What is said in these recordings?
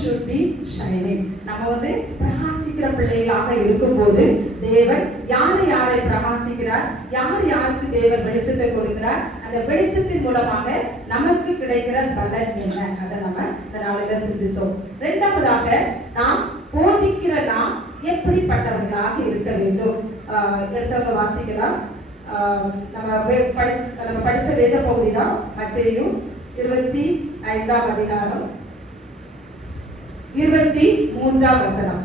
should be shining. நம்ம பிரகாசிக்கிற பிள்ளைகளாக இருக்கும்போது தேவன் யாரை பிரகாசிக்கிறார், யாருக்கு தேவன் வெளிச்சத்தை கொடுக்கிறார், அந்த வெளிச்சத்தின் மூலமாக நமக்கு கிடைக்கிற பலன் என்ன, அதை நம்ம இந்த நாளில சிந்திச்சோம். இரண்டாவதாக நாம் போதிக்கிற நாம் எப்படிப்பட்டவர்களாக இருக்க வேண்டும். எடுத்தவங்க வாசிக்கலாம். நம்ம படிச்ச வேத பகுதி தான் மத்தேயு 25ஆம் அதிகாரம் 23ஆம் வசனம்.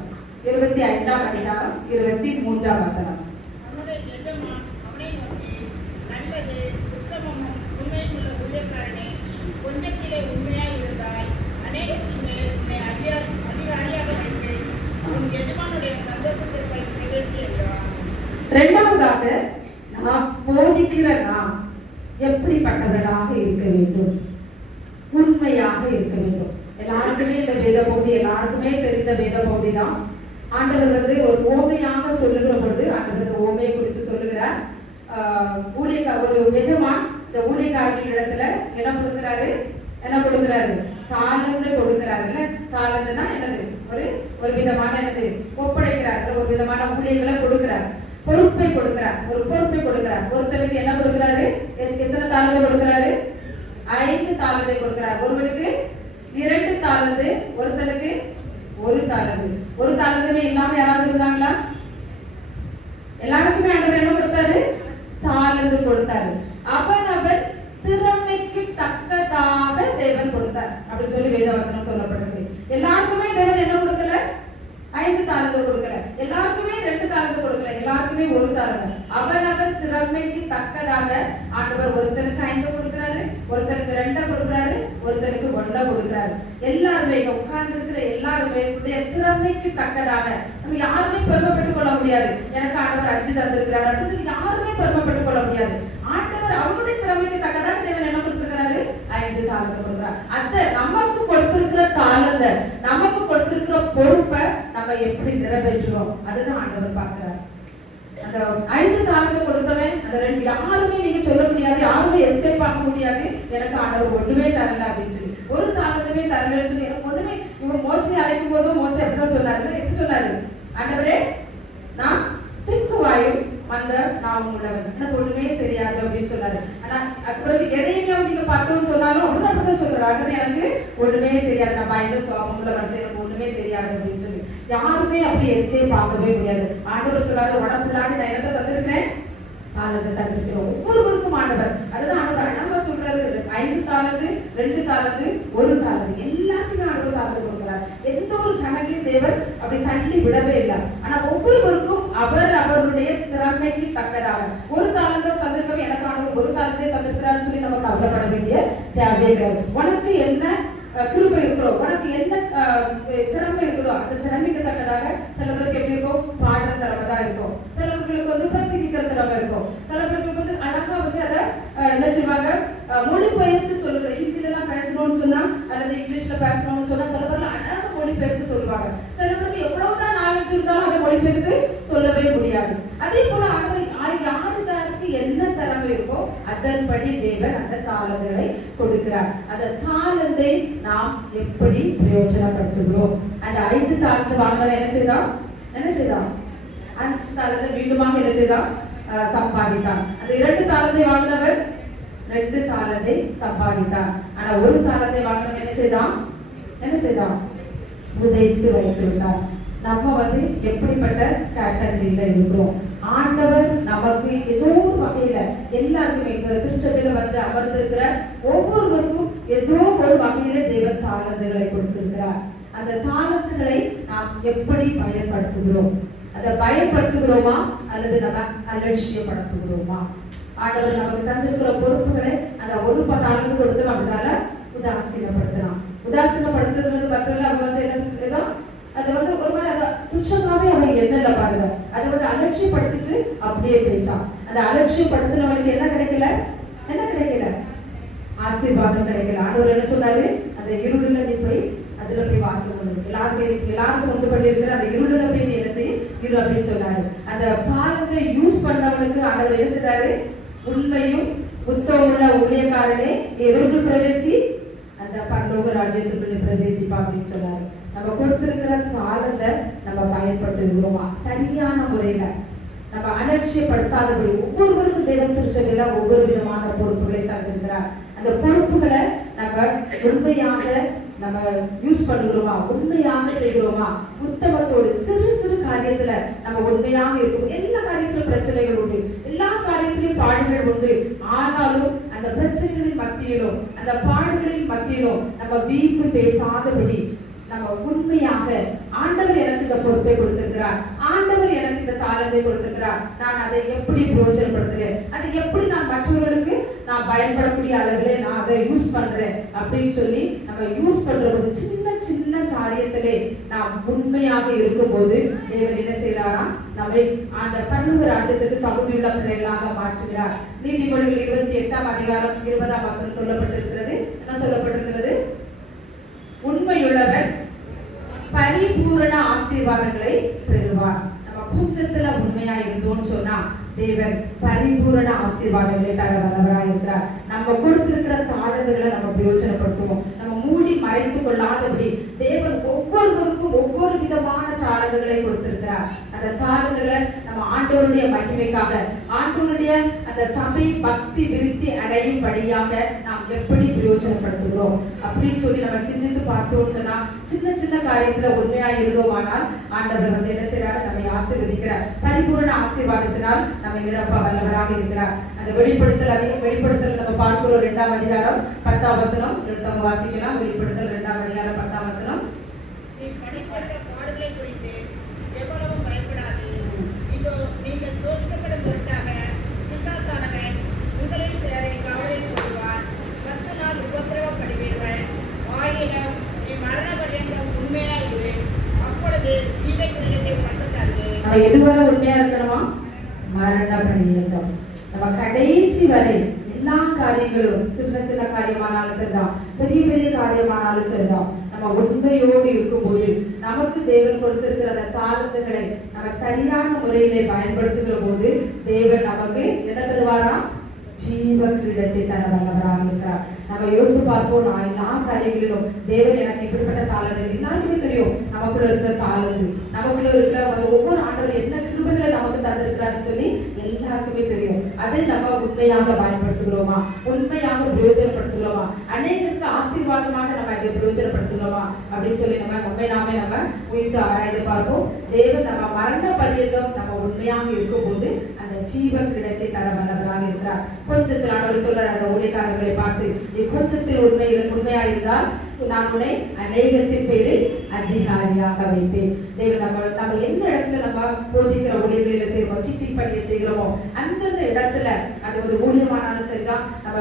25ஆம் அதிகாரம் 23ஆம் வசனம். இரண்டாவதாக நாம் போதிக்கிற நாம் எப்படிப்பட்டவர்களாக இருக்க வேண்டும், உண்மையாக இருக்க வேண்டும். எல்லாருக்குமே இந்த வேத பகுதி எல்லாருக்குமே தெரிந்த வேத பகுதி தான். ஆண்டவர் ஒரு ஓமையாக சொல்லுகிற பொழுது ஆண்டவர் ஓமையை குறித்து சொல்லுகிறார். ஒரு எஜமான் இந்த ஊழியக்காரர்கள் இடத்துல என்ன கொடுக்கிறாரு தாளந்து கொடுக்கிறாருல்ல. தாளந்துனா என்னது, ஒரு விதமான என்னது ஒப்படைக்கிறார்கள், ஒரு விதமான ஊழியர்களை கொடுக்கிறார், பொறுப்பை கொடுக்கிறார், ஒரு பொறுப்பை கொடுக்கிறார். ஒருத்தருக்கு என்ன கொடுக்கிறாரு, எத்தனை தாளந்து கொடுக்கிறாரு, 5 தாளந்தை கொடுக்கிறார். ஒருவனுக்கு 2 தாளந்து, ஒருத்தனுக்கு 1 தாளந்து. ஒரு தாளந்துமே இல்லாம யாராவது இருந்தாங்களா? எல்லாருக்குமே ஆண்டவர் என்ன கொடுத்தாரு, தாளந்து கொடுத்தாரு. அவன் திறமைக்கு தக்கதாக தேவன் கொடுத்தார் அப்படின்னு சொல்லி வேதவசனம் சொல்லப்படுது. எல்லாருக்குமே தேவன் என்ன கொடுக்கல, 5 தாளந்து கொடுக்கல. எல்லாருக்குமே 2 தாளந்து கொடுக்கல. எல்லாருக்குமே 1 தாளந்து. அவன் திறமைக்கு தக்கதாக ஆண்டவர் ஒருத்தனுக்கு 5 கொடுக்கிறாரு, ஒருத்தனுக்கு 2 கொடுக்கிறாரு, ஒருத்தனுக்கு 1 கொடுக்கிறாரு. எல்லாருமே உட்கார்ந்து இருக்கிற எல்லாருமே திறமைக்கு தக்கதாக. நம்ம யாருமே பெருமைப்பட்டுக் கொள்ள முடியாது, எனக்கு ஆண்டவர் 5 தந்திருக்கிறார் அப்படின்னு சொல்லி யாருமே பெருமைப்பட்டுக் கொள்ள முடியாது. ஆண்டவர் அவருடைய திறமைக்கு தக்கதாக தேவன் என்ன கொடுத்திருக்கிறாரு, 5 தாளந்து கொடுக்கிறார். அத நமக்கு கொடுத்திருக்கிற தாளந்த, நமக்கு கொடுத்திருக்கிற பொறுப்பை நம்ம எப்படி நிறைவேற்றுறோம், அதுதான் ஆண்டவர் பார்க்கிறார். அந்த 5 தாளந்து கொடுத்தவன் அந்த 2 யாருமே நீங்க சொல்ல முடியாது, யாருமே எஸ்கேப் ஆக முடியாது, எனக்கு ஆண்டவர் ஒண்ணுமே தரல அப்படின்னு சொல்லி, ஒரு தாளந்துமே தரலன்னு சொல்லி எனக்கு ஒண்ணுமே. இவங்க மோசே அழைக்கும் போதும் மோசே அப்படிதான் சொன்னாரு. எப்படி சொன்னாரு, ஆண்டவரே நான் திக்குவாயும் அந்த நான் உள்ளவன், எனக்கு ஒண்ணுமே தெரியாது அப்படின்னு சொன்னாரு. ஆனா பிறகு எதையுமே நீங்க பார்த்தோம்னு சொன்னாலும் அப்படிதான் சொல்றாரு, எனக்கு ஒண்ணுமே தெரியாது, நான் பயந்த சுவாபம் உள்ள மனசு, எனக்கு ஒண்ணுமே தெரியாது அப்படின்னு சொல்லி யாருமே அப்படி எஸ்கேப் ஆகவே முடியாது. ஆண்டவர் சொல்றாரு, உடம்புள்ளாடி நான் என்னத்தை தந்திருக்கிறேன், தாளத்தை தந்திருக்கிறோம். ஒவ்வொருவருக்கும் ஆண்டவர், அதுதான் ஆண்டவர் அழகா சொல்றாரு, 5 தாளந்து, 2 தாளந்து, 1 தாளந்து. எல்லாருக்குமே ஆண்டவர் தாளந்து கொடுக்கிறார். எந்த ஒரு ஜனங்களையும் தேவன் அப்படி தள்ளி விடவே இல்லை. ஆனா ஒவ்வொருவருக்கும் அவருடைய திறமைக்கு தக்கதாக. 1 தாளந்தை தந்திருக்கவே எனக்கு ஆண்டவர் 1 தாளந்தை தந்திருக்கிறார் சொல்லி நம்ம கவலைப்பட வேண்டிய தேவையே கிடையாது. உனக்கு என்ன கிருபை இருக்கிறோ, உனக்கு என்ன திறமை இருக்குதோ அந்த திறமைக்கு தக்கதாக. சில பேருக்கு எப்படி இருக்கும், பாடுற திறமை தான் இருக்கும், சிலவர்களுக்கு பிரசங்கிக்கிற திறமை இருக்கும், சில பேருக்கு அழகா அதை என்ன செய்வாங்க, மொழிபெயர்த்து சொல்லுங்க. ஹிந்தில எல்லாம் பேசணும்னு சொன்னா அல்லது இங்கிலீஷ்ல பேசணும்னு சொன்னா சில பேர்ல அழகா மொழிபெயர்த்து சொல்லுவாங்க. சில பேருக்கு எவ்வளவுதான் நாலேஜ் இருந்தாலும் அதை மொழிபெயர்த்து சொல்லவே முடியாது. அதே போல யாருக்கு என்ன திறமை இருக்கோ அதன்படி தேவன் அந்த தாளங்களை கொடுக்கிறார். அந்த தாளத்தை நாம் எப்படி பிரயோஜனப்படுத்துகிறோம். அந்த 5 தாளந்து வாங்கினதை என்ன செய்தான், 5 தாளத்தை மீண்டுமாக என்ன செய்தான், சம்பாதித்தான். அந்த 2 தாளத்தை வாங்கினவர் 2 தாளத்தை சம்பாதித்தான். ஆனா 1 தாளத்தை வாங்கினவர் என்ன செய்தான், புதைத்து வைத்து விட்டார். நம்ம எப்படிப்பட்ட கேட்டகரியில இருக்கிறோம். ஆண்டவர் நமக்கு ஏதோ ஒரு வகையில எல்லாருக்குமே திருச்சபையில அமர்ந்திருக்கிற ஒவ்வொருவருக்கும் ஏதோ ஒரு வகையில தேவன் தாளந்துகளை கொடுத்திருக்கிறார். அந்த தாளந்துகளை நாம் எப்படி பயன்படுத்துகிறோம், அதை பயன்படுத்துகிறோமா அல்லது நம்ம அலட்சியப்படுத்துகிறோமா? ஆண்டவர் நமக்கு தந்திருக்கிற பொறுப்புகளை அந்த 1 தாளந்து கொடுத்து நம்மளால உதாசீனப்படுத்தலாம். உதாசீனப்படுத்துறது பத்திரம் அவங்க என்ன அது ஒரு மாதிரி அதை துச்சமாவே அவன் எண்ணல பாருங்க. அதை அலட்சியப்படுத்திட்டு அப்படியே போயிட்டான். அந்த அலட்சியப்படுத்தினவனுக்கு என்ன கிடைக்கல, ஆசீர்வாதம் கிடைக்கல. ஆண்டவர் என்ன சொன்னாரு, அந்த இருளுல நீ போய் அதுல போய் வாசம் பண்ணு, எல்லாருக்கும் கொண்டு பண்ணிருக்கிற அந்த இருளுல போய் நீ என்ன செய்ய இரு அப்படின்னு சொன்னாரு. அந்த தாளத்தை யூஸ் பண்ணவனுக்கு ஆண்டவர் என்ன செய்தாரு, உண்மையும் புத்தமுள்ள ஊழியக்காரனே எதற்குள் பிரவேசி, அந்த பரலோக ராஜ்யத்துக்குள்ள பிரவேசிப்பா அப்படின்னு சொன்னாரு. நம்ம கொடுத்திருக்கிற தாளத்தை நம்ம பயன்படுத்துகிறோமா சரியான முறையில, நம்ம அலட்சியப்படுத்தாதபடி. ஒவ்வொருவருக்கும் தேவன் திருச்சபையில ஒவ்வொரு விதமான பொறுப்புகளை தந்திருக்கிறார். அந்த பொறுப்புகளை நம்ம உண்மையாக நம்ம யூஸ் பண்ணுகிறோமா, உண்மையாக செய்கிறோமா, உத்தமத்தோடு. சிறு சிறு காரியத்துல நம்ம உண்மையாக இருக்கும். எல்லா காரியத்திலும் பிரச்சனைகள் உண்டு, எல்லா காரியத்திலும் பாடுகள் உண்டு. ஆனாலும் அந்த பிரச்சனைகளின் மத்தியிலும் அந்த பாடுகளின் மத்தியிலும் நம்ம வீம்பு பேசாதபடி நம்ம உண்மையாக, ஆண்டவர் எனக்கு இந்த பொறுப்பை கொடுத்திருக்கிறார், ஆண்டவர் எனக்கு இந்த தாளத்தை கொடுத்திருக்கிறார், நான் அதை எப்படி பிரயோஜனப்படுத்துறேன், அதை எப்படி நான் மற்றவர்களுக்கு நான் பயன்படக்கூடிய அளவிலே நான் அதை யூஸ் பண்றேன் அப்படின்னு சொல்லி நம்ம யூஸ் பண்ற போது சின்ன சின்ன காரியத்திலே நாம் உண்மையாக இருக்கும் போது தேவன் என்ன செய்யறாராம், நம்மை அந்த பரலோக ராஜ்யத்துக்கு தகுதியுள்ள பிள்ளைகளாக மாற்றுகிறார். நீதிமொழிகள் 28ஆம் அதிகாரம் 20ஆம் வசனம் சொல்லப்பட்டிருக்கிறது. என்ன சொல்லப்பட்டிருக்கிறது? உண்மையுள்ளவர் பரிபூரண ஆசீர்வாதங்களை பெறுவார். நம்ம கொஞ்சத்துல உண்மையா இருந்தோம்னு சொன்னா தேவன் பரிபூரண ஆசீர்வாதங்களை தர வல்லவராய் இருக்கிறார். நம்ம கொடுத்திருக்கிற தாளங்களை நம்ம பிரயோஜனப்படுத்துவோம். நம்ம மூடி மறைத்து கொள்ளாதபடி தேவன் ஒவ்வொருவருக்கும் ஒவ்வொரு விதமான தாளங்களை கொடுத்திருக்கிறார். அந்த தாளங்களை நம்ம ஆண்டவருடைய மகிமைக்காக, ஆண்டவருடைய அந்த சபை பக்தி விருத்தி அடையும் படியாக நாம் எப்படி பிரயோஜனப்படுத்துகிறோம் அப்படின்னு சொல்லி நம்ம சிந்தித்து பார்த்தோம் சொன்னா, சின்ன சின்ன காரியத்துல உண்மையா இருந்தோமானால் ஆண்டவர் வந்து என்ன செய்யறாரு, நம்மை ஆசீர்வதிக்கிறார். பரிபூரண ஆசீர்வாதத்தினால் நம்ம நிரப்ப வல்லவராக இருக்கிறார். அந்த வெளிப்படுத்தல், அதிக வெளிப்படுத்தல் நம்ம பார்க்கிறோம். 2ஆம் அதிகாரம் 10ஆம் வசனம் எடுத்தவங்க வாசிக்கலாம். வெளிப்படுத்தல் 2ஆம் அதிகாரம் 10ஆம் வசனம். பாடுகளை குறித்து எவ்வளவும் பயப்படாது. இதோ நீங்கள் சோதிக்கப்படும் பொருட்டாக பிசாசானவன் உங்களில் சிலரை காவலில் கொள்வார். 10 நாள் உபத்திரவப்படுவீர்கள். ஆயினும் நீ மரண பரியந்தம் உண்மையா இரு, அப்பொழுது ஜீவை கிரீடத்தை உனக்கு தருவேன். நம்ம எதுவரை உண்மையா இருக்கணுமா? மரண பரியந்தம். நம்ம கடைசி வரை எல்லா காரியங்களும், சின்ன சின்ன காரியமானாலும் சரிதான், பெரிய பெரிய காரியமானாலும் சரிதான், நம்ம உண்மையோடு இருக்கும்போது நமக்கு தேவன் கொடுத்திருக்கிற அந்த தாளந்துகளை நம்ம சரியான முறையிலே பயன்படுத்துகிற போது தேவன் நமக்கு என்ன தருவாரா? ஜீவ கிரீடத்தை தர வல்லவராக இருக்கிறார். நம்ம யோசித்து பார்ப்போம், நான் எல்லா காரியங்களிலும் தேவன் எனக்கு இப்படிப்பட்ட தாளங்கள் எல்லாருக்குமே தெரியும். நமக்குள்ள இருக்கிற தாளந்து, நமக்குள்ள இருக்கிற ஒவ்வொரு ஆண்டவர் என்ன கிருபைகளை நமக்கு தந்திருக்கிறான்னு சொல்லி எல்லாருக்குமே தெரியும். அதை நம்ம உண்மையாக பயன்படுத்துகிறோமா, உண்மையாக பிரயோஜனப்படுத்துகிறோமா, அநேகருக்கு ஆசீர்வாதமாக நம்ம அதை பிரயோஜனப்படுத்துகிறோமா அப்படின்னு சொல்லி நம்மை நாமே நம்ம உயிர்த்து ஆராய்ந்து பார்ப்போம். தேவன் நம்ம மரண பரியந்தம் நம்ம உண்மையாக இருக்கும் போது அந்த ஜீவ கிரீடத்தை தர வல்லவராக இருக்கிறார். கொஞ்சத்தில் ஆண்டவர் சொல்றார் அந்த ஊழியக்காரர்களை பார்த்து, நீ கொஞ்சத்தில் உண்மையா இருந்தால் நான் உன்னை அநேகத்தின் பேரில் அதிகாரியாக வைப்பேன். தேவன் நம்ம என்ன இடத்துல நம்ம போதிக்கிற ஊழியர்களில செய்வோம், டீச்சிங் பண்ணிய செய்கிறோமோ அந்தந்த இடத்துல, அது ஒரு ஊழியமானாலும் சரிதான், நம்ம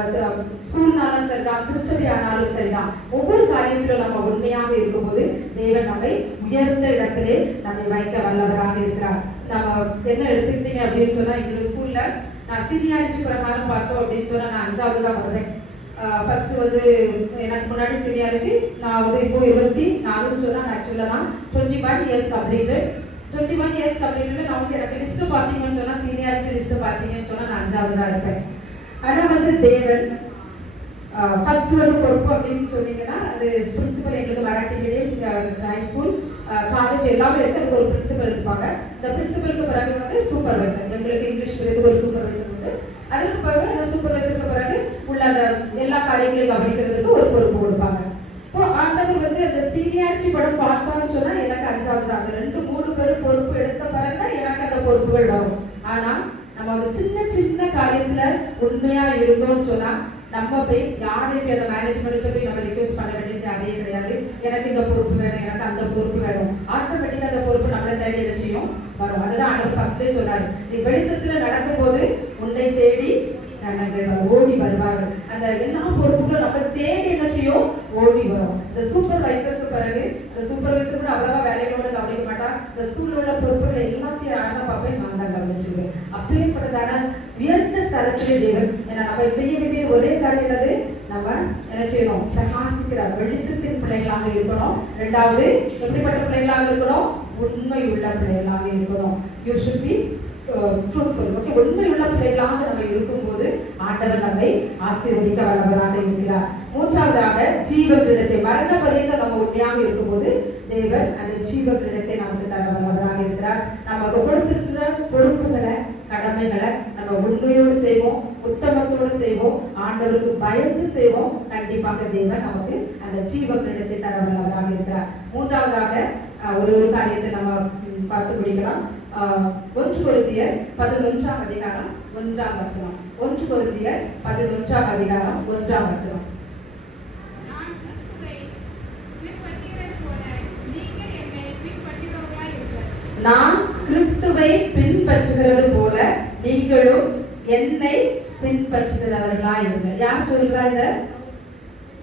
ஸ்கூல்னாலும் சரிதான், திருச்சபை ஆனாலும் சரிதான், ஒவ்வொரு காரியத்திலும் நம்ம உண்மையாக இருக்கும்போது தேவன் நம்மை உயர்ந்த இடத்திலே நம்மை வைக்க வல்லவராக இருக்கிறார். நம்ம என்ன எடுத்துக்கிட்டீங்க அப்படின்னு சொன்னா, எங்க ஸ்கூல்ல நான் சீனியாரிட்டி பிரகாரம் பார்த்தோம் அப்படின்னு சொன்னா நான் 5வது தான் வருவேன். ஃபர்ஸ்ட் வந்து எனக்கு முன்னாடி சீனியாரிட்டி நான் வந்து இப்போ 24 சொன்னா, ஆக்சுவலா நான் 21 இயர்ஸ் கம்ப்ளீட்டட். 21 years completed. நான் வந்து எனக்கு லிஸ்ட் பார்த்தீங்கன்னு சொன்னா, சீனியாரிட்டி லிஸ்ட் பார்த்தீங்கன்னு சொன்னா நான் 5வது தான் இருப்பேன். ஆனா வந்து தேவன் ஃபர்ஸ்ட் வந்து பொறுப்பு அப்படின்னு சொன்னீங்கன்னா, அது பிரின்சிபல், எங்களுக்கு Marathi medium high school college எல்லாமே இருக்கு, அதுக்கு ஒரு பிரின்சிபல் இருப்பாங்க. இந்த பிரின்சிபலுக்கு பிறகு வந்து சூப்பர்வைசர், எங்களுக்கு இங்கிலீஷ் மீடியத்துக்கு ஒரு சூப்பர்வைசர் உண்டு. அதுக்கு பிறகு அந்த சூப்பர்வைசருக்கு பிறகு உள்ள அந்த எல்லா காரியங்களையும் கவனிக்கிறதுக்கு ஒரு பொறுப்பு கொடுப்பாங்க. இப்போ ஆண்டவர் வந்து அந்த சீனியாரிட்டி படம் பார்த்தான்னு சொன்னா எனக்கு 5வது தான். அந்த 2-3 பேரும் பொறுப்பு எடுத்த பிறகுதான் எனக்கு அந்த பொறுப்புகள் வரும். ஆனா நம்ம அந்த சின்ன சின்ன காரியத்துல உண்மையா இருந்தோம்னு சொன்னா நம்ம போய் யாரையும் அந்த மேனேஜ்மெண்ட்ல போய் நம்ம ரிக்வெஸ்ட் பண்ண வேண்டிய தேவையே கிடையாது. எனக்கு இந்த பொறுப்பு வேணும், எனக்கு அந்த பொறுப்பு வேணும். ஆட்டோமேட்டிக்கா அந்த பொறுப்பு நம்மளை தேடி என்ன செய்யும், வரும். அதுதான் ஆண்டவர் ஃபர்ஸ்டே சொன்னாரு, நீ வெளிச்சத்துல நடக்கும் போது உன்னை தேடி ஜனங்கள் ஓடி வருவார்கள். அந்த எல்லா பொறுப்புகளும் நம்ம தேடி என்ன செய்யும், ஓடி வரும். இந்த சூப்பர்வைசருக்கு பிறகு இந்த சூப்பர்வைசர் கூட அவ்வளவா வேலைகளோட கவனிக்க மாட்டா. இந்த ஸ்கூல்ல உள்ள பொறுப்புகள் எல்லாத்தையும் யாரா பார்ப்பேன், நான் தான் கவனிச்சுக்குவேன். அப்படியேப்பட்டதான உயர்ந்த ஸ்தலத்திலே தேவன் நம்ம செய்ய வேண்டியது ஒரே காரியம் என்னது, நம்ம என்ன செய்யணும், பிரகாசிக்கிற வெளிச்சத்தின் பிள்ளைகளாக இருக்கணும். 2வது எப்படிப்பட்ட பிள்ளைகளாக இருக்கணும், உண்மை உள்ள பிள்ளைகளாக இருக்கணும். You should be truthful. Okay, உண்மை உள்ள பிள்ளைகளாக நம்ம இருக்கும்போது ஆண்டவர் நம்மை ஆசீர்வதிக்க வல்லவராக இருக்கிறார். 3வதாக ஜீவ கிரீடத்தை, மரண பரியந்தம் நம்ம உண்மையாக இருக்கும்போது தேவன் அந்த ஜீவ கிரீடத்தை நமக்கு தர வல்லவராக இருக்கிறார். நமக்கு கொடுத்திருக்கிற பொறுப்புகளை, கடமைகளை நம்ம உண்மையோடு செய்வோம், உத்தமத்தோடு செய்வோம், ஆண்டவருக்கு பயந்து செய்வோம். கண்டிப்பாக தேவன் நமக்கு அந்த ஜீவ கிரீடத்தை தர வல்லவராக இருக்கிறார். மூன்றாவதாக ஒரு காரியத்தை நம்ம பார்த்து முடிக்கலாம். 1 கொரிந்தியர் 11ஆம் அதிகாரம் 1ஆம் வசனம். 1 கொரிந்தியர் 11ஆம் அதிகாரம் 1ஆம் வசனம். நான் கிறிஸ்துவை பின்பற்றுகிறது போல நீங்களும் என்னை பின்பற்றுகிறவர்களாய் இருங்கள். யார் சொல்றா இத?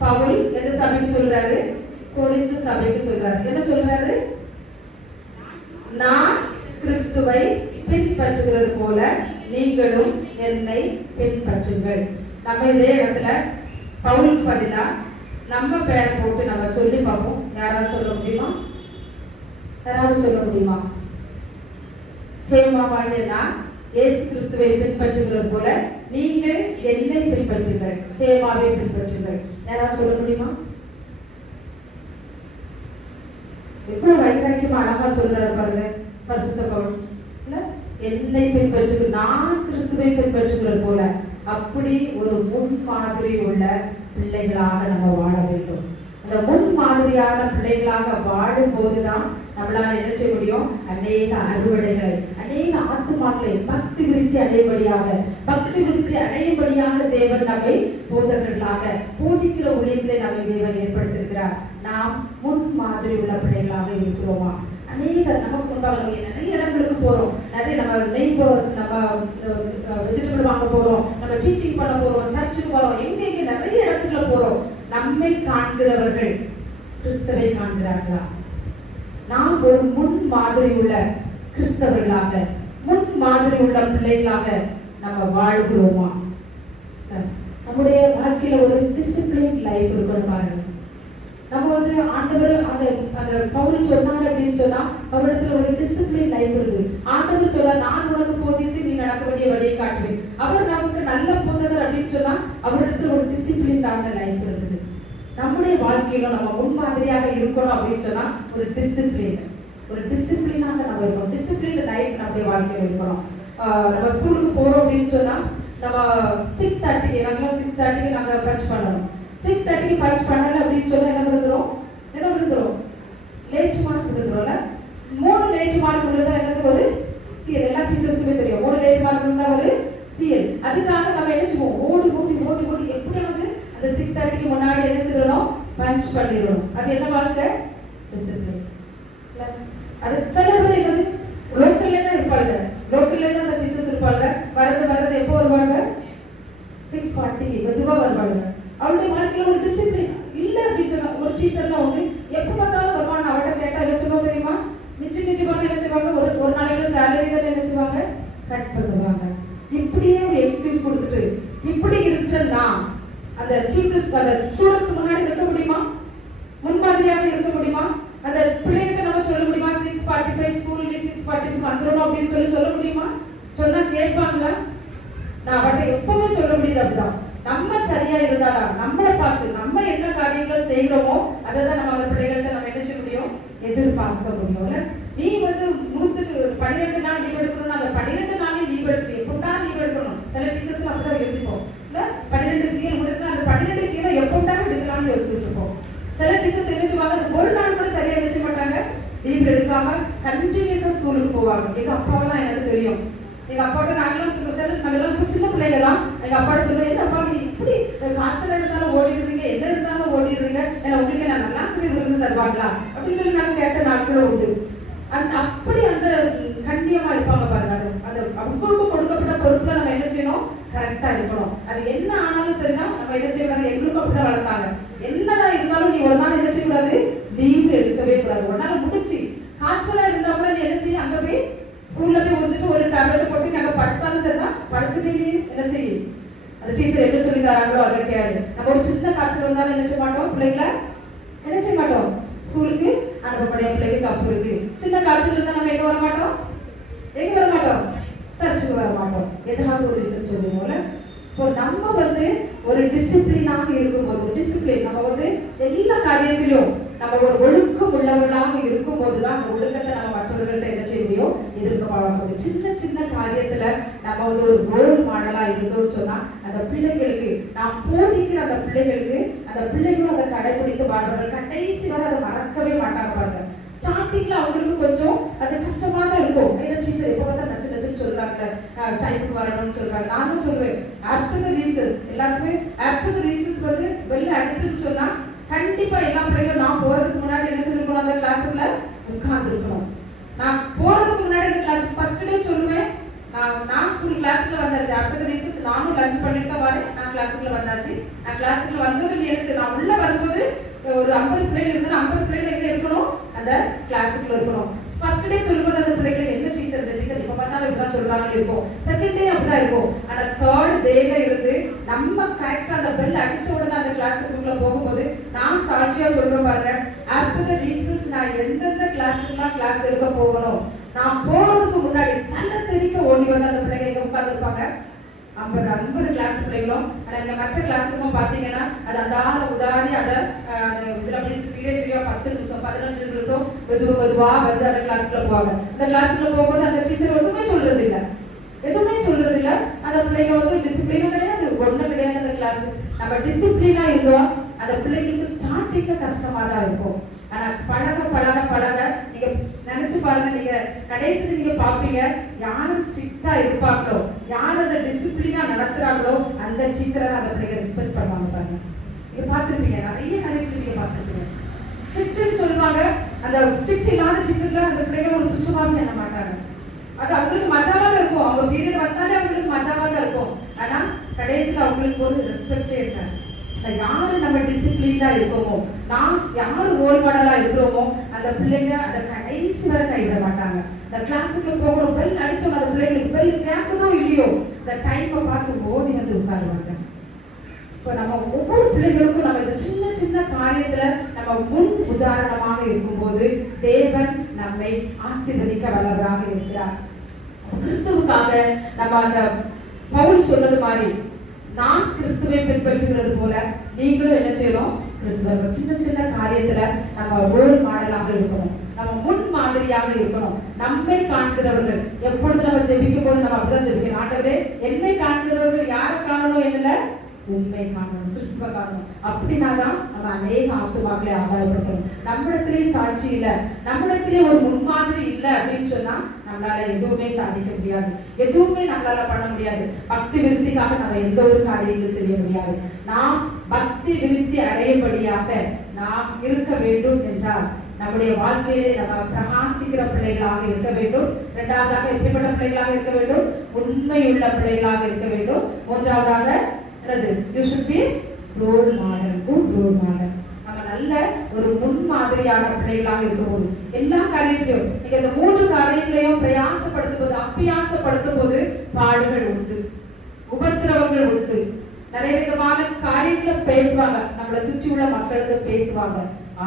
பவுல் எந்த சபைக்கு சொல்றாரு? கொரிந்து சபைக்கு சொல்றாரு. என்ன சொல்றாரு? நான் கிறிஸ்துவை பின்பற்றுகிறது போல நீங்களும் என்னை பின்பற்றுங்கள். நம்ம இதே இடத்துல பவுலுக்கு பதிலா நம்ம பெயர் போட்டு நம்ம சொல்லி பார்ப்போம். யாராவது சொல்ல முடியுமா? யாராவது சொல்ல முடியுமா? ஹேமாவாகிய நான் இயேசு கிறிஸ்துவை பின்பற்றுகிறது போல நீங்கள் என்னை பின்பற்றுங்கள், ஹேமாவை பின்பற்றுங்கள். யாராவது சொல்ல முடியுமா? எவ்வளவு வைராக்கியமா அழகா சொல்றாரு பாருங்க பரிசுத்த பவுல். இல்ல, என்னை பின்பற்று, நான் கிறிஸ்துவை பின்பற்றுகிறது போல. அப்படி ஒரு முன் மாதிரி உள்ள பிள்ளைகளாக நம்ம வாழ வேண்டும். அந்த முன் மாதிரியான பிள்ளைகளாக வாழும் போதுதான் நம்மளால என்ன செய்ய முடியும்? அநேக அறுவடைகளை, அநேக ஆத்துமாக்களை பக்தி விருத்தி அடையும்படியாக தேவன் நம்மை போதகர்களாக போதிக்கிற ஊழியத்திலே நம்மை தேவன் ஏற்படுத்தியிருக்கிறார். நாம் முன் மாதிரி உள்ள பிள்ளைகளாக இருக்கிறோமா? அநேக நமக்கு முன்பாக நிறைய இடங்களுக்கு போறோம், நிறைய நம்ம நெய்பர்ஸ், நம்ம வெஜிடபிள் வாங்க போறோம், நம்ம டீச்சிங் பண்ண போறோம், சர்ச்சுக்கு போறோம், எங்க நிறைய இடத்துக்குள்ள போறோம். நம்மை காண்கிறவர்கள் கிறிஸ்துவை காண்கிறார்களா? நாம் ஒரு முன் மாதிரி உள்ள கிறிஸ்தவர்களாக, முன் மாதிரி உள்ள பிள்ளைகளாக நம்ம வாழ்கிறோமா? நம்முடைய வாழ்க்கையில ஒரு டிசிப்ளின் லைஃப் இருக்கணும் பாருங்க. நம்ம வந்து ஆண்டவர் அந்த பவுல் சொன்னார் அப்படின்னு சொன்னா அவரிடத்துல ஒரு டிசிப்ளின் லைஃப் இருக்கு. ஆண்டவர் சொல்ல, நான் உனக்கு போதித்து நீ நடக்க வேண்டிய வழியை காட்டுவேன். அவர் நமக்கு நல்ல போதகர் அப்படின்னு சொன்னா அவரிடத்துல ஒரு டிசிப்ளினான லைஃப் இருக்குது. நம்முடைய வாழ்க்கையில நம்ம முன்மாதிரியாக இருக்கணும் அப்படின்னு சொன்னா ஒரு டிசிப்ளினாக நம்ம இருக்கணும். டிசிப்ளின் லைஃப் நம்முடைய வாழ்க்கையில இருக்கணும். நம்ம ஸ்கூலுக்கு போறோம் அப்படின்னு சொன்னா நம்ம 6:30 நாங்க பஞ்ச் பண்ணணும். 6:30 பஞ்ச் பண்ணல அப்படின்னு சொன்னா என்ன விழுந்துரும்? லேட் மார்க் விழுந்துரும்ல. 3 லேட் மார்க் விழுந்தா என்னது? ஒரு சிஎல். எல்லா டீச்சர்ஸ்க்குமே தெரியும் 3 லேட் மார்க் விழுந்தா ஒரு சிஎல். அதுக்காக நம்ம என்ன செய்வோம்? ஓடி எப்படியாவது அந்த 6:30 முன்னாடி என்ன செய்யணும்? பஞ்ச் பண்ணிடணும். அது என்ன வாழ்க்கை? டிசிப்ளின். அது சில பேர் என்னது லோக்கல்ல தான் இருப்பாங்க, லோக்கல்ல தான் அந்த டீச்சர்ஸ் இருப்பாங்க. வரது எப்போ வருவாங்க? 6:40 மெதுவா வருவாங்க. அவருடைய வாழ்க்கையில ஒரு டிசிப்ளின் இல்ல அப்படின்னு சொன்னா ஒரு டீச்சர்லாம் உண்டு, எப்ப பார்த்தாலும் வருவாங்க. அவட்ட கேட்டா என்ன சொல்லுவாங்க தெரியுமா? மிச்சி பண்ண என்ன செய்வாங்க? ஒரு நாளைக்குள்ள சேலரி தான் என்ன செய்வாங்க? கட் பண்ணுவாங்க. இப்படியே ஒரு எக்ஸ்கியூஸ் கொடுத்துட்டு இப்படி இருக்கிற அந்த டீச்சர்ஸ் அந்த ஸ்டூடெண்ட்ஸ் முன்னாடி இருக்க முடியுமா? முன்மாதிரியாக இருக்க முடியுமா? அந்த பிள்ளைகிட்ட நம்ம சொல்ல முடியுமா? 6:45 ஸ்கூலுக்கு 6:45 வந்துடணும் அப்படின்னு சொல்ல முடியுமா? சொன்னா கேட்பாங்களா? நான் அவட்ட எப்பவுமே சொல்ல முடியுது அப்படிதான். நம்ம சரியா இருந்தாலும் நம்மளை பார்த்து நம்ம என்ன காரியங்கள் செய்யறோமோ அதை தான் நம்ம அந்த பிள்ளைகள்கிட்ட நம்ம என்ன செய்ய முடியும்? எதிர்பார்க்க முடியும்ல. நீ வந்து 12 நாள் லீவ் எடுக்கணும், அந்த 12 நாளையும் லீவ் எடுத்துட்டு எப்படா லீவ் எடுக்கணும்? சில டீச்சர்ஸ் அப்படிதான் யோசிப்போம். இல்ல 12 சீல் முடிஞ்சா அந்த 12 சீலை எப்படா எடுக்கலாம்னு யோசிச்சுட்டு இருப்போம். சில டீச்சர்ஸ் என்ன செய்வாங்க? அது ஒரு நாள் கூட சரியா நினைச்ச மாட்டாங்க, லீவ் எடுக்காம கண்டினியூஸா ஸ்கூலுக்கு போவாங்க. எங்க அப்பாவெல்லாம் எனக்கு தெரியும். எங்க அப்பாட்ட நாங்களாம் நாங்கெல்லாம் சின்ன பிள்ளைங்க தான். எங்க அப்பாட்ட சொல்லுவேன், என்ன அப்பா நீ இப்படி காய்ச்சல் இருந்தாலும் ஓடிடுறீங்க, என்ன இருந்தாலும் ஓடிடுறீங்க, ஏன்னா உங்களுக்கு நான் நல்லா சொல்லி விருந்து தருவாங்களா அப்படின்னு சொல்லி நாங்க கேட்ட நாட்களும் உண்டு. அப்படி அந்த கண்ணியமா இருப்பாங்க பாருங்க. அது அவங்களுக்கு கொடுக்கப்பட்ட பொறுப்புல நம்ம என்ன செய்யணும்? கரெக்டா இருக்கணும். அது என்ன ஆனாலும் சரிதான் நம்ம என்ன செய்யக்கூடாது? எங்களுக்கு அப்படிதான் வளர்த்தாங்க. என்னதான் இருந்தாலும் நீ ஒரு நாள் என்ன செய்யக்கூடாது? லீவ் எடுக்கவே கூடாது. ஒரு நாள் முடிச்சு காய்ச்சலா இருந்தா கூட நீ என்ன செய்ய? அங்க போய் ஸ்கூல்ல போய் வந்துட்டு ஒரு டேப்லெட் போட்டு நாங்க படுத்தாலும் சரிதான், படுத்துட்டு என்ன செய்ய? அந்த டீச்சர் என்ன சொல்லி தராங்களோ அதை கேடு. நம்ம ஒரு சின்ன காய்ச்சல் இருந்தாலும் என்ன செய்ய மாட்டோம்? பிள்ளைகளை என்ன செய்ய மாட்டோம்? ஸ்கூலுக்கு அனுப்பப்படைய பிள்ளைக்கு கப்பு இருக்கு. சின்ன காய்ச்சல் இருந்தா நம்ம எங்க வர மாட்டோம்? சர்ச்சுக்கு வர மாட்டோம். ஏதாவது ஒரு ரீசன் சொல்லுவோம்ல. இப்போ நம்ம வந்து ஒரு டிசிப்ளினாக இருக்கும்போது டிசிப்ளின். நம்ம எல்லா காரியத்திலும் நம்ம ஒரு ஒழுக்கம் உள்ளவர்களாக இருக்கும் போதுதான் அந்த ஒழுக்கத்தை நம்ம மற்றவர்கள்ட்ட என்ன செய்ய முடியும், எதிர்க்க. சின்ன சின்ன காரியத்துல நம்ம ஒரு ரோல் மாடலா இருந்தோம்னு சொன்னா அந்த பிள்ளைகளுக்கு நாம் போதிக்கிற அந்த பிள்ளைகளும் அதை கடைபிடித்து வாழ்றவர்கள் கடைசி வரை அதை மறக்கவே மாட்டாங்க. பாருங்க, ஸ்டார்டிங்ல அவங்களுக்கு கொஞ்சம் அது கஷ்டமா தான் இருக்கும். டீச்சர் எப்ப பார்த்தா நச்சு நச்சுன்னு சொல்றாங்க, டைமுக்கு வரணும்னு சொல்றாங்க. நானும் சொல்றேன், ஆஃப்டர் த ரீசஸ் எல்லாருக்குமே ஆஃப்டர் த ரீசஸ் வெளில அடிச்சுன்னு சொன்னா கண்டிப்பா எல்லா பிள்ளைகளும் நான் போறதுக்கு முன்னாடி என்ன சொல்லிருக்கணும், அந்த கிளாஸ்ல உட்கார்ந்து இருக்கணும். நான் போறதுக்கு முன்னாடி அந்த கிளாஸ் ஃபர்ஸ்ட் டே சொல்லுவேன், நான் ஸ்கூல் கிளாஸ்ல வந்தாச்சு. ஆஃப்டர் த ரீசஸ் நானும் லஞ்ச் பண்ணிட்டு தான் வரேன். நான் கிளாஸ்க்குள்ள வந்தாச்சு. நான் கிளாஸ்க்குள்ள வந்தது என்ன, நான் உள்ள வரும்போது ஒரு 50 பிள்ளைகள் இருந்தா 50 பிள்ளைகள் எங்க இருக்கணும், அந்த கிளாஸுக்குள்ள இருக்கணும். ஃபர்ஸ்ட் டே சொல்லும்போது அந்த பிள்ளைகள் என்ன டீச்சர் இந்த டீச்சர் இப்ப பார்த்தாலும் இப்படிதான் சொல்றாங்கன்னு இருக்கும். செகண்ட் டே அப்படிதான் இருக்கும். ஆனா தேர்ட் டேல இருந்து நம்ம கரெக்டா அந்த பெல் அடிச்ச உடனே அந்த கிளாஸுக்குள்ள போகும்போது நான் சாட்சியா சொல்றேன் பாருங்க, ஆஃப்டர் த ரீசஸ் நான் எந்தெந்த கிளாஸுக்குலாம் கிளாஸ் எடுக்க போகணும், நான் போறதுக்கு முன்னாடி தலை தெறிக்க ஓடி வந்து அந்த பிள்ளைங்க எங்க உட்கார்ந்து இருப்பாங்க. 50 கிளாஸ் பிள்ளைகளும். ஆனா இந்த மற்ற கிளாஸுக்கும் பாத்தீங்கன்னா அது அந்த உதாரணி அதை இதுல அப்படி சுத்திட்டே தெரியும். 10 நிமிஷம் 15 நிமிஷம் மெதுவா வந்து அந்த கிளாஸ்க்குள்ள போவாங்க. அந்த கிளாஸ்க்குள்ள போகும்போது அந்த டீச்சர் எதுவுமே சொல்றது இல்ல. அந்த பிள்ளைங்க டிசிப்ளினும் கிடையாது, ஒண்ணும் கிடையாது. அந்த கிளாஸ் நம்ம டிசிப்ளினா இருந்தோம், அந்த பிள்ளைங்களுக்கு ஸ்டார்டிங்ல கஷ்டமா தான் இருக்கும். ஆனா பழக நீங்க நினைச்சு பாருங்க, நீங்க கடைசியில் நீங்க பாப்பீங்க, யாரு ஸ்ட்ரிக்டா இருப்பாங்களோ, யார் அந்த டிசிப்ளினா நடத்துறாங்களோ அந்த டீச்சரை அந்த பிள்ளைங்க ரெஸ்பெக்ட் பண்ணுவாங்க. பாருங்க, நீங்க பார்த்திருப்பீங்க, நிறைய காரியத்தில் நீங்க பார்த்திருப்பீங்க. ஸ்ட்ரிக்ட்னு சொல்லுவாங்க, அந்த ஸ்ட்ரிக்ட் இல்லாத டீச்சர்ல அந்த பிள்ளைங்க ஒரு துச்சமாவே எண்ண மாட்டாங்க. அது அவங்களுக்கு மஜாவா தான் இருக்கும். அவங்க பீரியட் வந்தாலே அவங்களுக்கு மஜாவா தான் இருக்கும். ஆனா கடைசியில் அவங்களுக்கு ஒரு ரெஸ்பெக்டே இருக்காது. யாரு நம்ம டிசிப்ளினா இருக்கோமோ, நாம் யாரு ரோல் மாடலா இருக்கிறோமோ அந்த பிள்ளைங்க அந்த கடைசி வரை கைவிட மாட்டாங்க. இந்த கிளாஸுக்குள்ள போகணும், பெல் அடிச்சோம், அந்த பிள்ளைங்களுக்கு பெல் கேட்குதோ இல்லையோ இந்த டைமை பார்த்து ஓடி வந்து உட்காருவாங்க. இப்ப நம்ம ஒவ்வொரு பிள்ளைகளுக்கும் நம்ம இந்த சின்ன சின்ன காரியத்துல நம்ம முன் உதாரணமாக இருக்கும்போது தேவன் நம்மை ஆசீர்வதிக்க வல்லவராக இருக்கிறார். கிறிஸ்துவுக்காக நம்ம அந்த பவுல் சொன்னது மாதிரி, நான் கிறிஸ்துவை பின்பற்றுகிறது போல நீங்களும் என்ன செய்யணும், கிறிஸ்துவ சின்ன சின்ன காரியத்துல நம்ம ரோல் மாடலாக இருக்கணும், நம்ம முன் மாதிரியாக இருக்கணும். நம்மை காண்கிறவர்கள் எப்பொழுது நம்ம ஜெபிக்கும் போது நம்ம அப்படிதான் ஜெபிக்கணும். ஆண்டவரே, என்னை காண்கிறவர்கள் யாரை காணணும், என்ன உண்மை காணணும், கிறிஸ்துவ காணணும். அப்படின்னாதான் நம்ம அநேக ஆத்துமாக்களை ஆதாயப்படுத்தணும். நம்மிடத்திலே சாட்சி இல்ல, நம்மிடத்திலே ஒரு முன்மாதிரி இல்லை அப்படின்னு சொன்னா நம்மளால எதுவுமே சாதிக்க முடியாது, எதுவுமே நம்மளால பண்ண முடியாது. பக்தி விருத்திக்காக நம்ம எந்த ஒரு காரியங்களும் செய்ய முடியாது. நாம் பக்தி விருத்தி அடையபடியாக நாம் இருக்க வேண்டும் என்றால் நம்முடைய வாழ்க்கையிலே நம்ம பிரகாசிக்கிற பிள்ளைகளாக இருக்க வேண்டும். இரண்டாவதாக எப்படிப்பட்ட பிள்ளைகளாக இருக்க வேண்டும், உண்மையுள்ள பிள்ளைகளாக இருக்க வேண்டும். மூன்றாவதாக you should be role model, good role model. நம்ம நல்ல ஒரு முன் மாதிரியான பிள்ளைகளாக இருக்கும்போது எல்லா காரியத்திலும் நீங்க இந்த 3 காரியங்களையும் அப்பியாசப்படுத்தும் போது பாடுகள் உண்டு, உபத்திரவங்கள் உண்டு, நிறைய விதமான காரியங்களை பேசுவாங்க, நம்மளை சுற்றி உள்ள மக்களுக்கு பேசுவாங்க.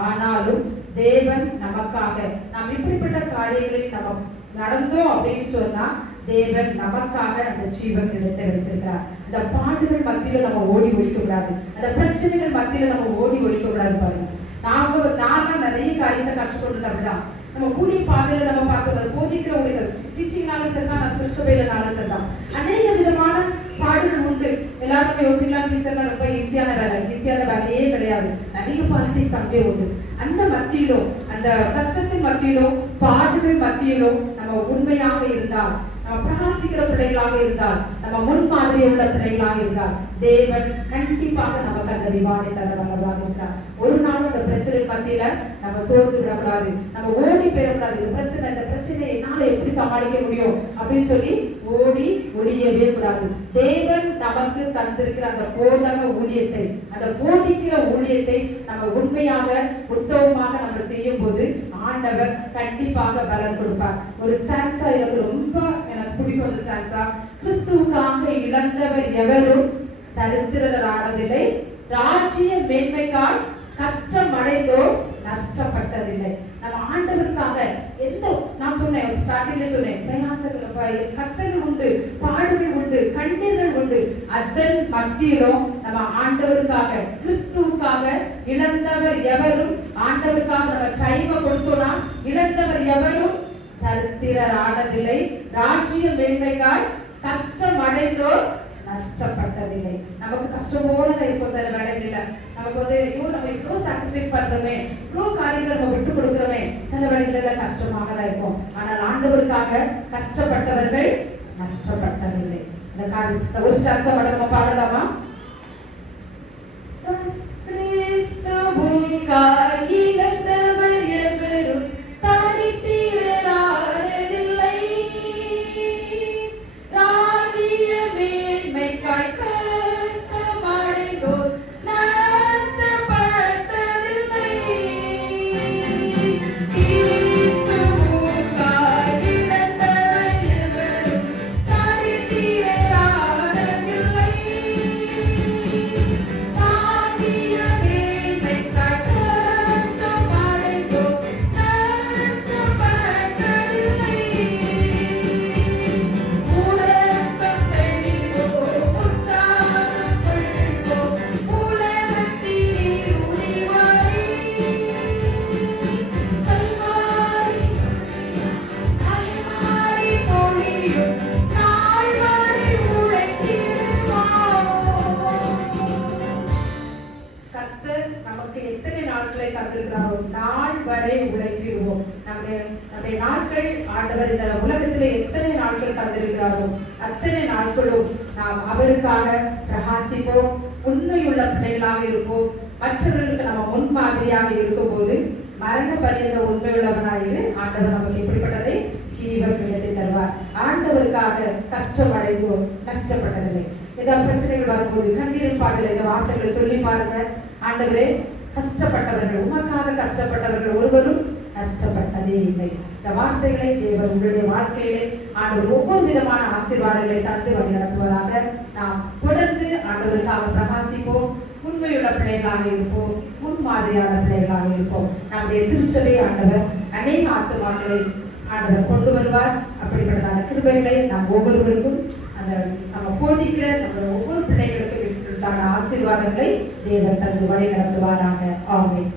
ஆனாலும் தேவன் நமக்காக நாம் இப்படிப்பட்ட காரியங்களில் நம்ம நடந்தோம் அப்படின்னு சொன்னா தேவன் நமக்காக அந்த ஜீவன் எடுத்து வைத்திருக்கிறார். அந்த பாடுகள் மத்தியில நம்ம ஓடி ஒழிக்க கூடாது, அந்த பிரச்சனைகள் மத்தியில நம்ம ஓடி ஒழிக்க கூடாது. பாருங்க, நான் நிறைய காரியத்தை கற்றுக்கொண்டது அப்படிதான். நம்ம கூடிய பாதையில நம்ம பார்த்தோம், போதிக்கிற உடைய டீச்சிங்னாலும் சரிதான், நான் திருச்சபையிலனாலும் சரிதான், அநேக விதமான பாடுகள் உண்டு. எல்லாருமே யோசிக்கலாம், டீச்சர்னா ரொம்ப ஈஸியான வேலையே கிடையாது, நிறைய பாலிட்டிக்ஸ் அங்கே உண்டு. அந்த மத்தியிலும் அந்த கஷ்டத்தின் மத்தியிலும் பாடுகள் மத்தியிலும் நம்ம உண்மையாக இருந்தால், நம்ம பிரகாசிக்கிற பிள்ளைகளாக இருந்தால், நம்ம முன்மாதிரி உள்ள பிள்ளைகளாக இருந்தால் தேவன் கண்டிப்பாக நமக்கு அந்த ரிவார்டை தர வல்லவராக இருக்கிறார். ஒரு நாளும் அந்த பிரச்சனை மத்தியில நம்ம சோர்ந்து விடக்கூடாது, நம்ம ஓடி பெறக்கூடாது. இந்த பிரச்சனையை என்னால எப்படி சமாளிக்க முடியும் அப்படின்னு சொல்லி ஓடி ஒளியவே கூடாது. தேவன் நமக்கு தந்திருக்கிற அந்த போதக ஊழியத்தை, அந்த போதிக்கிற ஊழியத்தை நம்ம உண்மையாக உத்தமமாக நம்ம செய்யும் போது ஆண்டவர் கண்டிப்பாக பலன் கொடுப்பார். ஒரு ஸ்டான்ஸா எனக்கு பிடிக்கும் அந்த ஸ்டான்ஸா, கிறிஸ்துவுக்காக இழந்தவர் எவரும் தரித்திரரானதில்லை, ராஜ்ய மேன்மைக்காய் கஷ்டம் அடைந்தோ நஷ்டப்பட்டதில்லை. நம்ம ஆண்டவருக்காக நான் சொன்னேன், ஸ்டார்டிங்ல சொன்னேன், பிரயாசங்கள் கஷ்டங்கள் உண்டு, பாடுகள் உண்டு, கண்ணீர்கள் உண்டு. அதன் மத்தியிலும் நம்ம ஆண்டவருக்காக கிறிஸ்துவுக்காக இழந்தவர் எவரும் ஆண்டவருக்காக நம்ம டைமை கொடுத்தோம்னா இழந்தவர் எவரும் தரித்திரர் ஆனதில்லை. ராஜ்ய மேன்மைக்காய் கஷ்டம் அடைந்தோர் நஷ்டப்பட்டதில்லை. நமக்கு கஷ்டமோட இருக்கும் சில வேலைகள்ல. நமக்கு நம்ம இவ்வளவு சாக்ரிஃபைஸ் பண்றோமே, இவ்வளவு காரியங்களை நம்ம விட்டு கொடுக்கிறோமே, சில வேலைகள்ல கஷ்டமாக தான் இருக்கும். ஆனால் ஆண்டவருக்காக கஷ்டப்பட்டவர்கள் நஷ்டப்பட்டதில்லை. அந்த ஒரு ஸ்டான்ஸா நம்ம பாடலாமா? கிறிஸ்துவுக்காய் இழந்தவர் எவரும் தரித்திரரானதில்லை. ராஜ்ய மேன்மைக்காய் கஷ்டமடைந்தோர் நஷ்டப்பட்டதில்லை. கிறிஸ்துவுக்காய் இழந்தவர் எவரும் தரித்திரரானதில்லை. ராஜ்ய மேன்மைக்காய் கஷ்டமடைந்தோர் நஷ்டப்பட்டதில்லை. உலகம் தெளிவோம், உற்சாகம் கொள்வோம், உலகத்தின் இறுதி வரை. கல்வாரி பொழியும் நாள் வரை உழைத்திடுவோம். கர்த்தர் நமக்கு எத்தனை நாட்களை தந்திருக்கிறாரோ நாள் வரை உழைத்திடுவோம். நம்முடைய நாட்கள் ஆண்டவர் இந்த உலகத்திலே எத்தனை நாட்கள் தந்திருக்கிறாரோ அத்தனை நாட்களும் நாம் அவருக்காக பிரகாசிப்போம், உண்மையுள்ள பிள்ளைகளாக இருப்போம். மற்றவர்களுக்கு நம்ம முன்மாதிரியாக இருக்கும் போது மரண பரியந்த உண்மையுள்ளவனாயிரு ஆண்டவர் நமக்கு எப்படிப்பட்டதை ஜீவ கிழத்தை தருவார். ஆண்டவருக்காக கஷ்டம் அடைந்தோம் நஷ்டப்பட்டதில்லை. ஏதாவது பிரச்சனைகள் வரும்போது கண்ணீரின் பாடல இந்த வார்த்தைகளை சொல்லி பாருங்க. ஆண்டவரே, கஷ்டப்பட்டவர்கள், உமக்காக கஷ்டப்பட்டவர்கள் ஒருவரும் கஷ்டப்பட்டதே இல்லை. இந்த வார்த்தைகளை தேவன் உங்களுடைய வாழ்க்கையிலே ஆண்டவர் ஒவ்வொரு விதமான ஆசீர்வாதங்களை தந்து வழி நடத்துவதாக. நாம் தொடர்ந்து ஆண்டவருக்காக பிரகாசிப்போம், உண்மையுள்ள பிள்ளைகளாக இருப்போம், முன்மாதிரியான பிள்ளைகளாக இருப்போம். நம்முடைய திருச்சபை ஆண்டவர் அநேக ஆத்துமாக்களை ஆண்டவர் கொண்டு வருவார். அப்படிப்பட்டதான கிருபைகளை நாம் ஒவ்வொருவருக்கும் அந்த நம்ம போதிக்கிற நம்ம ஒவ்வொரு பிள்ளைகளுக்கும் ஆசீர்வாதங்களை தேவன் தந்து வழி நடத்துவாராக. ஆமென்.